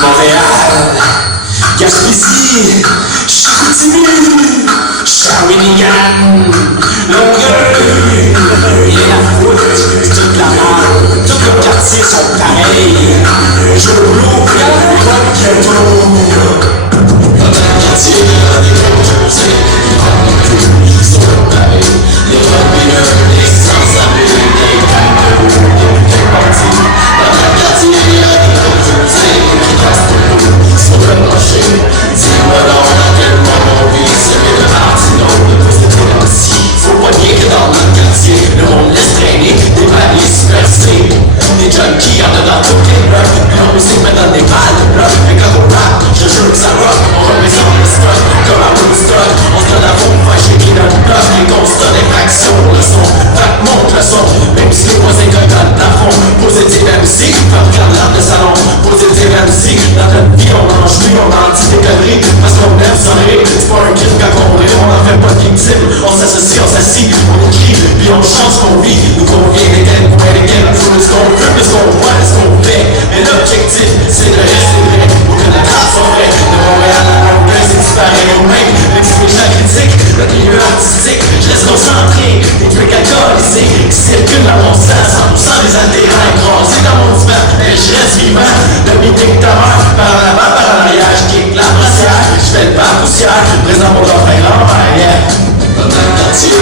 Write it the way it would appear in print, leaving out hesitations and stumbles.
Montréal, Gaspésie, Chicoutimi, Shawinigan, Longueuil, et la foule, toute la malle, tous les quartiers sont pareils. Je l'ouvre, pas bientôt. Dans un quartier, des gros jersey, des grands culs qui sont pareils. Les rugbyers, les sans-abri, les gangers, les partis. Dans un quartier, des gros jersey, qui passent de l'eau sur le plancher. Dis-moi donc dans quel monde on vit, celui de Martino, de posséder aussi. Faut pas nier que dans notre quartier, le monde laisse traîner des valises percées. Des junkies en dedans toutes les blocs, puis on musique me donne des balles de blocs. Mais quand on rap, je jure que ça rock, on représente le stock, comme à Woodstock. On se donne à fond, fâché qui donne bloc, les constats d'effraction, le son, rap monte le son, même si les voisins cognent le plafond. Positif MC, faire regarder l'art de salon. Positif MC, dans notre vie on mange lui, on en dit des conneries, parce qu'on aime sonner. C'est pas un crime quand on rit, on en fait pas de victime. On s'associe, on s'assit, on écrit, puis on chante ce qu'on vit. Nous convient les gains, ouais les gains, faut ce qu'on veut, ce qu'on voit, ce qu'on fait. Mais l'objectif, c'est de rester vrai, pour que la trace soit vraie. De Montréal à Longueuil, c'est pareil au même. Même si les gens critiquent le milieu artistique, je reste concentré, des trucs alcoolisés qui circulent dans mon sang, 100% des adhérents écrasés dans mon divan. Mais je reste vivant, le mi-dictateur, par en avant, par en arrière, je kick la brassière, je fais le pas poussière, présent mon offre à grand-mère, yeah. Dans un quartier,